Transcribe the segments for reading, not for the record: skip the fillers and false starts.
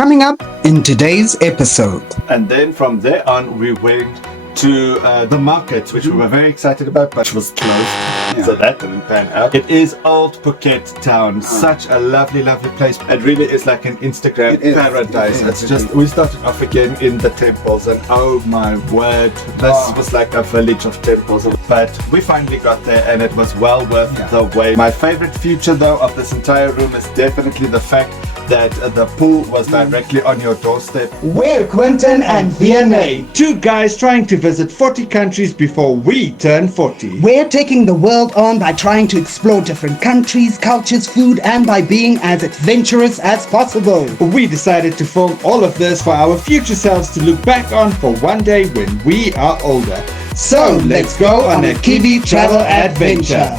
Coming up in today's episode. And then from there on, we went to the market, which we were very excited about, but was closed, so that didn't pan out. It is Old Phuket Town, such a lovely, lovely place. It really is like an Instagram paradise. It's just, we started off again in the temples, and oh my word, this was like a village of temples. But we finally got there, and it was well worth the wait. My favorite feature though of this entire room is definitely the fact that the pool was directly on your doorstep. We're Quentin and Vianney, two guys trying to visit 40 countries before we turn 40. We're taking the world on by trying to explore different countries, cultures, food, and by being as adventurous as possible. We decided to film all of this for our future selves to look back on for one day when we are older. So let's go on a Kiwi travel adventure.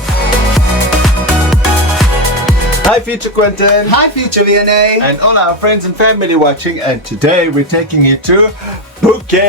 Hi future Quentin! Hi future Vianney! And all our friends and family watching, and today we're taking you to Phuket!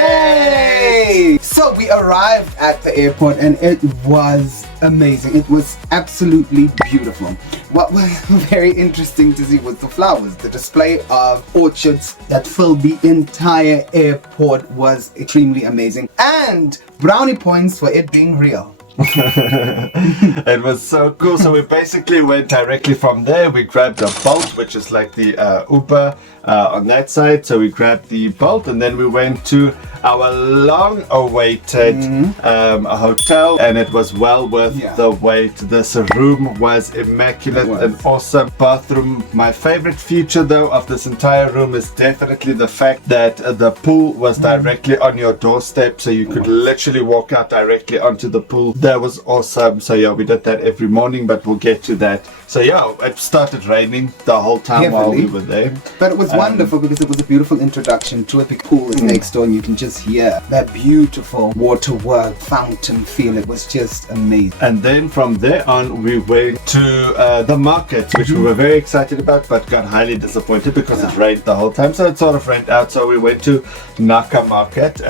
Yay! So we arrived at the airport and it was amazing. It was absolutely beautiful. What was very interesting to see was the flowers. The display of orchards that filled the entire airport was extremely amazing. And brownie points for it being real. It was so cool. So we basically went directly from there. We grabbed a Bolt, which is like the Uber on that side. So we grabbed the Bolt, and then we went to our long-awaited hotel, and it was well worth the wait. This room was immaculate, an awesome bathroom. My favorite feature though of this entire room is definitely the fact that the pool was directly on your doorstep, so you could literally walk out directly onto the pool. That was awesome. So yeah, we did that every morning, but we'll get to that. So yeah, it started raining the whole time while we were there. But it was wonderful because it was a beautiful introduction to it. The pool is next door and you can just hear that beautiful waterwork fountain feel. It was just amazing. And then from there on, we went to the market, which we were very excited about, but got highly disappointed because it rained the whole time. So it sort of rained out. So we went to Naka Market,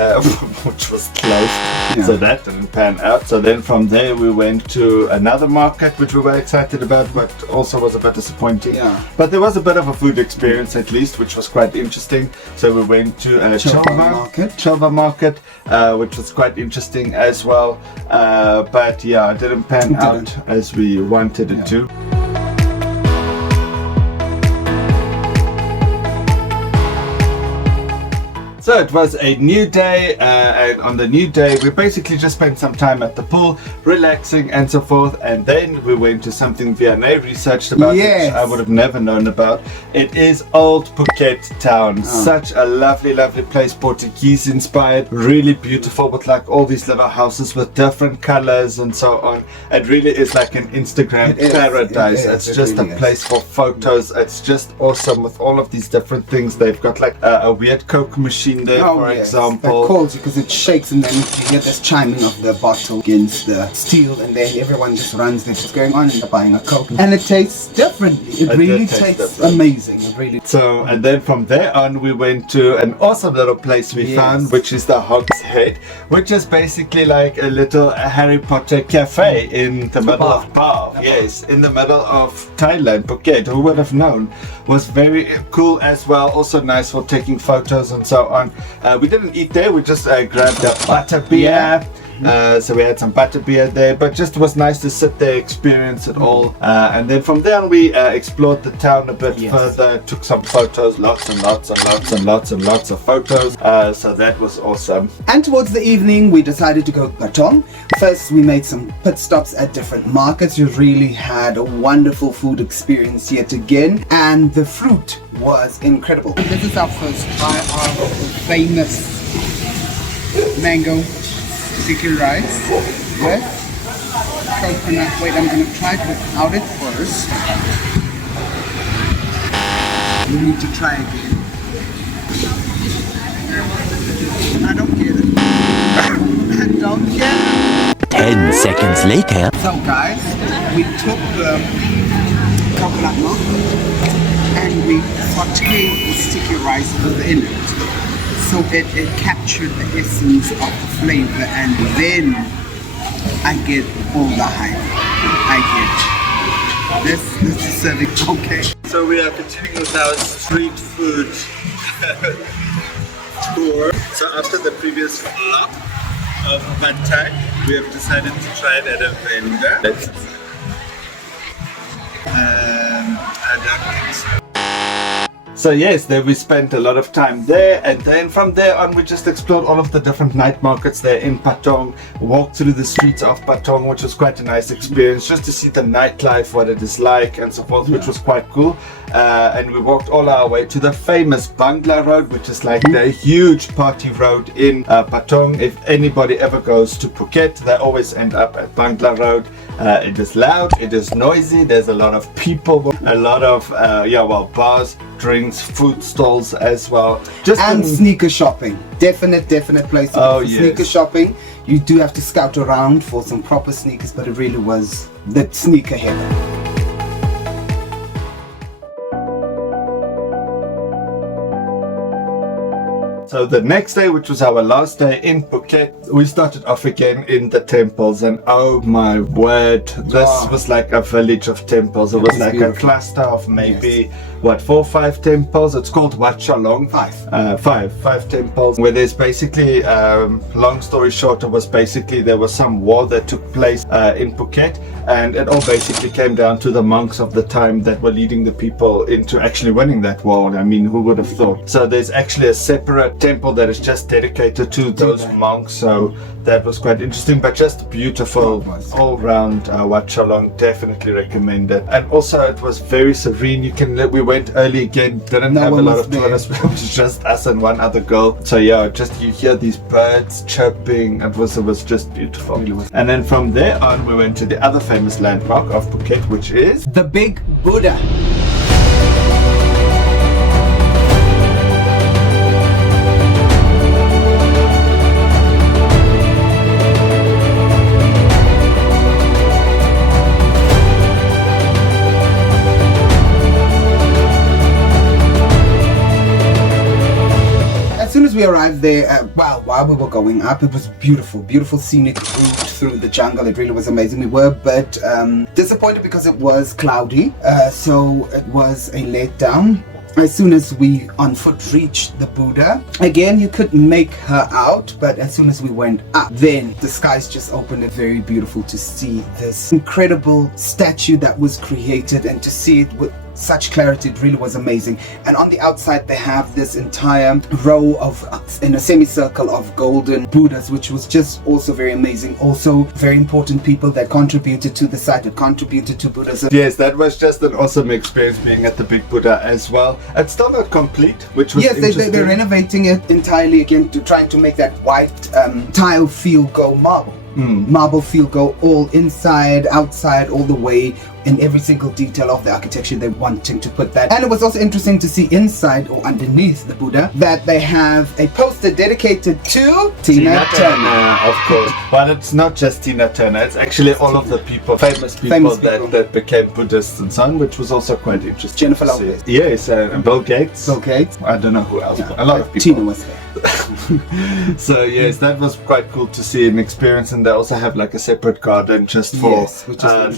which was closed. So that didn't pan out. So then from there, we went to another market, which we were excited about, but also was a bit disappointing. But there was a bit of a food experience at least, which was quite interesting. So we went to Chalong Market, which was quite interesting as well. But yeah, it didn't pan out as we wanted it to. So it was a new day, and on the new day we basically just spent some time at the pool, relaxing and so forth, and then we went to something Vianney researched about, which I would have never known about. It is Old Phuket Town. Such a lovely, lovely place, Portuguese inspired, really beautiful with like all these little houses with different colors and so on. It really is like an Instagram paradise. It's just a place for photos. It's just awesome with all of these different things. They've got like a weird Coke machine there, for example. That calls you because it shakes, and then you hear this chiming of the bottle against the steel, and then everyone just runs there, just going on and they're buying a Coke. And it tastes differently. It really tastes amazing. It really. So, and then from there on, we went to an awesome little place we found, which is the Hogs Head, which is basically like a little Harry Potter cafe in the middle of Bar. Yes, in the middle of Thailand, Phuket. Who would have known? Was very cool as well. Also nice for taking photos and so on. We didn't eat there. We just grabbed a butter beer. So we had some butter beer there, but just was nice to sit there, experience it all. And then from there on, we explored the town a bit further, took some photos, lots and lots of photos. So that was awesome. And towards the evening, we decided to go Patong. First, we made some pit stops at different markets. We really had a wonderful food experience yet again, and the fruit was incredible. This is our first try of the famous mango sticky rice with coconut. Wait, I'm gonna try it without it first. We need to try again. I don't get it. I don't get it. 10 seconds later. So guys, we took the coconut milk and we sauteed the sticky rice within it. So it captured the essence of the flavor, and then I get all the hype. I get this is serving okay. So we are continuing with our street food tour. So after the previous flop of Pad Thai, we have decided to try it at a vendor. I don't think so. So yes, then we spent a lot of time there, and then from there on we just explored all of the different night markets there in Patong, walked through the streets of Patong, which was quite a nice experience, just to see the nightlife, what it is like and so forth, which was quite cool. And we walked all our way to the famous Bangla Road, which is like the huge party road in Patong. If anybody ever goes to Phuket, they always end up at Bangla Road. It is loud, it is noisy, there's a lot of people, a lot of bars, drinks, food stalls as well. And sneaker shopping. Definite place to go for sneaker shopping. You do have to scout around for some proper sneakers, but it really was the sneaker heaven. So the next day, which was our last day in Phuket, we started off again in the temples, and oh my word, this was like a village of temples. It was like beautiful. A cluster of maybe 4 or 5 temples. It's called Wat Chalong. Five temples, where there's basically, long story short, it was basically there was some war that took place in Phuket, and it all basically came down to the monks of the time that were leading the people into actually winning that war. I mean, who would have thought? So there's actually a separate temple that is just dedicated to those monks, so that was quite interesting, but just beautiful all round. Wat Chalong, definitely recommend it. And also it was very serene. We went early again, didn't have a lot of tourists. It was just us and one other girl, so yeah, just you hear these birds chirping. It was just beautiful. And then from there on we went to the other famous landmark of Phuket, which is the Big Buddha. As soon as we arrived there, while we were going up, it was beautiful scenic route through the jungle. It really was amazing. We were a bit disappointed because it was cloudy, so it was a letdown. As soon as we on foot reached the Buddha, again you couldn't make her out, but as soon as we went up, then the skies just opened. It very beautiful to see this incredible statue that was created, and to see it with such clarity. It really was amazing. And on the outside they have this entire row of, in a semicircle of golden Buddhas, which was just also very amazing. Also very important people that contributed to the site, that contributed to Buddhism. Yes, that was just an awesome experience being at the Big Buddha as well. It's still not complete, which was interesting. They're renovating it entirely again, to trying to make that white tile feel go marble. Marble feel go all inside, outside, all the way, in every single detail of the architecture. They're wanting to put that. And it was also interesting to see inside or underneath the Buddha that they have a poster dedicated to Tina Turner. Of course. But it's not just Tina Turner, it's actually all of the famous people that became Buddhists and so on, which was also quite interesting. Jennifer Lopez. Yes, Bill Gates. I don't know who else, but a lot of people. Tina was there. So yes, that was quite cool to see and experience. And they also have like a separate garden just for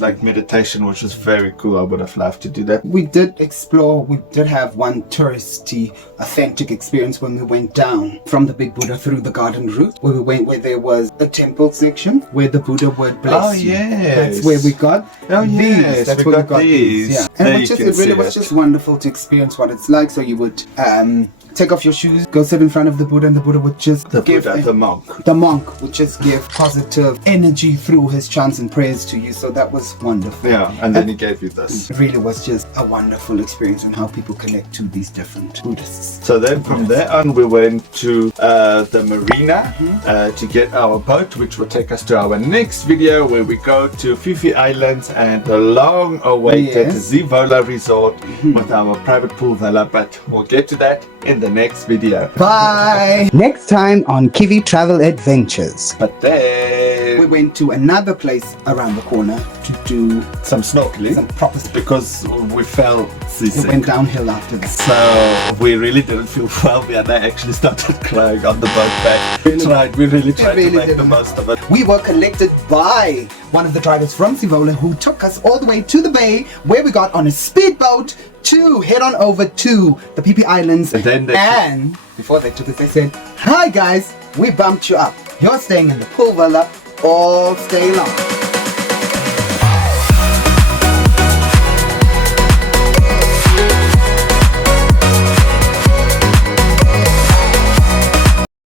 like meditation, which is very cool. I would have loved to do that. We did explore. We did have one touristy, authentic experience when we went down from the Big Buddha through the garden route, where we went, where there was a temple section where the Buddha would bless you. That's where we got these. That's where we got these. Yeah, and it really was just wonderful to experience what it's like. So you would take off your shoes, go sit in front of the Buddha, and the Buddha would just the monk would just give positive energy through his chants and prayers to you. So that was wonderful. Yeah, and then he gave you this. It really was just a wonderful experience, and how people connect to these different Buddhists. So then from there on we went to the marina to get our boat, which will take us to our next video, where we go to Fifi Islands and the long awaited Zivola Resort with our private pool villa, but we'll get to that in the next video. Bye! Next time on Kiwi Travel Adventures. But then we went to another place around the corner to do some snorkeling some proper because we felt It seasick. went downhill after that. So we really didn't feel well. We and I actually started crying on the boat back. We really tried to make the most of it. We were collected by one of the drivers from Sivola who took us all the way to the bay where we got on a speedboat to head on over to the PP Islands. And then before they took us, they said, "Hi guys, we bumped you up. You're staying in the pool villa all day long."